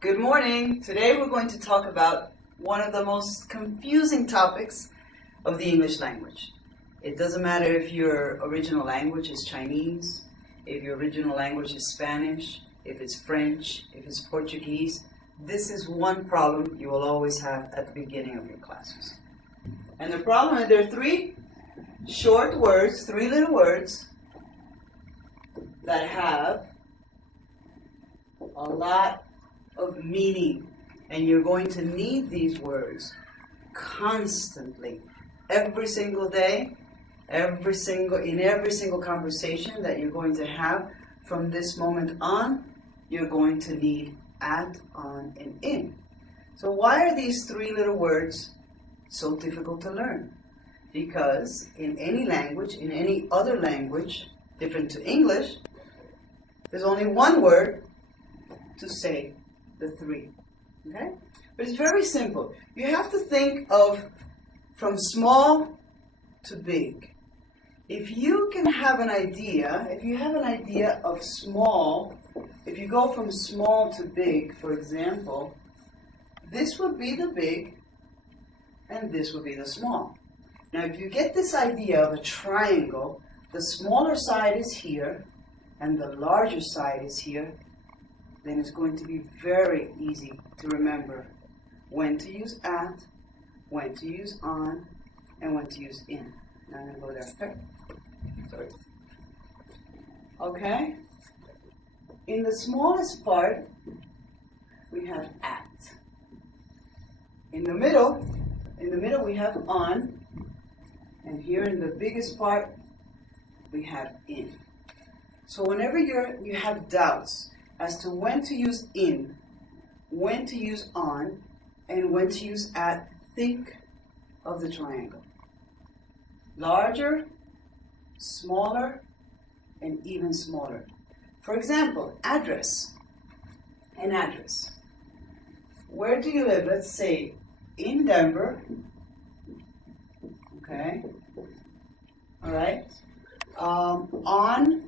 Good morning. Today we're going to talk about one of the most confusing topics of the English language. It doesn't matter if your original language is Chinese, if your original language is Spanish, if it's French, if it's Portuguese. This is one problem you will always have at the beginning of your classes. And the problem is there are three short words, three little words that have a lot of meaning, and you're going to need these words constantly, every single day, in every single conversation that you're going to have from this moment on. You're going to need at, on, and in. So why are these three little words so difficult to learn? Because in any language, in any other language different to English, there's only one word to say the three, okay? But it's very simple. You have to think of from small to big. If you can have an idea, if you have an idea of small, if you go from small to big, for example, this would be the big and this would be the small. Now, if you get this idea of a triangle, the smaller side is here and the larger side is here, then it's going to be very easy to remember when to use at, when to use on, and when to use in. Now I'm going to go there. Okay. Sorry. Okay. In the smallest part, we have at. In the middle we have on, and here in the biggest part, we have in. So whenever you have doubts as to when to use in, when to use on, and when to use at, think of the triangle. Larger, smaller, and even smaller. For example, address. An address. Where do you live? Let's say in Denver. Okay. All right. On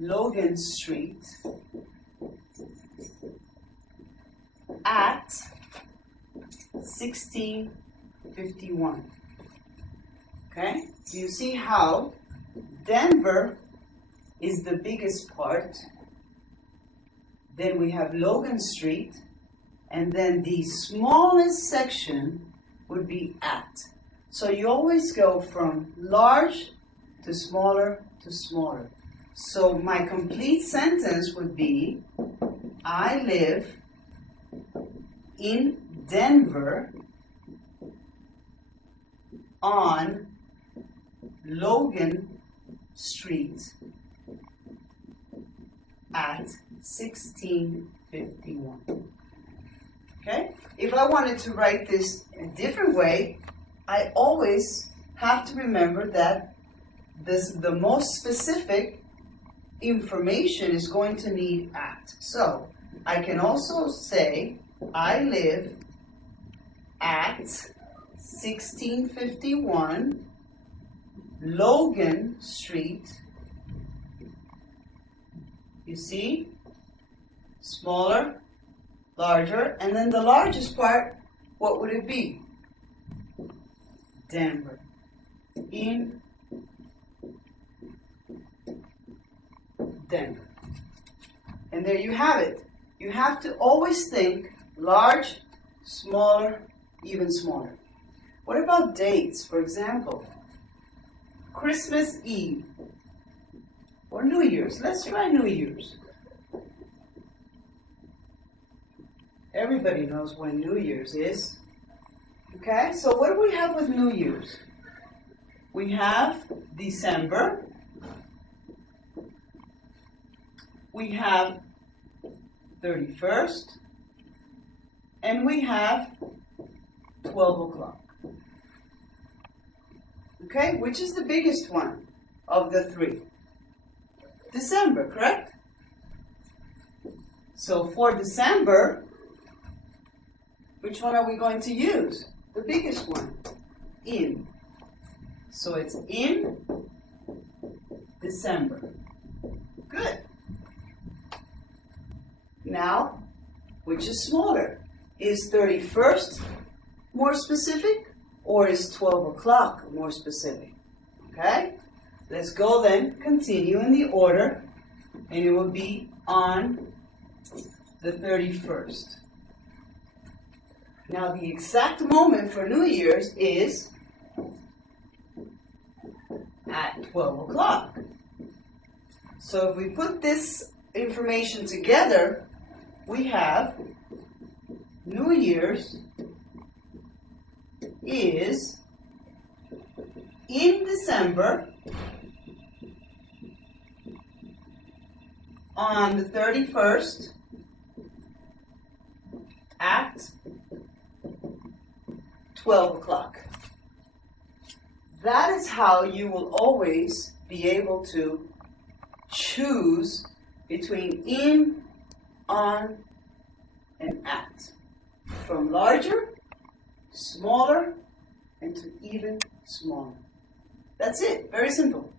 Logan Street at 1651. Okay? Do you see how Denver is the biggest part? Then we have Logan Street, and then the smallest section would be at. So you always go from large to smaller to smaller. So my complete sentence would be, I live in Denver on Logan Street at 1651. Okay? If I wanted to write this a different way, I always have to remember that the most specific information is going to need at. So I can also say I live at 1651 Logan Street. You see? Smaller, larger, and then the largest part, what would it be? Denver. In Denver. And there you have it. You have to always think large, smaller, even smaller. What about dates? For example, Christmas Eve or New Year's. Let's try New Year's. Everybody knows when New Year's is. Okay, so what do we have with New Year's? We have December. We have 31st, and we have 12 o'clock. Okay, which is the biggest one of the three? December, correct? So for December, which one are we going to use? The biggest one, in. So it's in December. Good. now, which is smaller? Is 31st more specific, or is 12 o'clock more specific? Okay? Let's go then, continue in the order, and it will be on the 31st. Now the exact moment for New Year's is at 12 o'clock. So if we put this information together, we have New Year's is in December on the 31st at 12 o'clock. That is how you will always be able to choose between in, on, and at. From larger, smaller, and to even smaller. That's it. Very simple.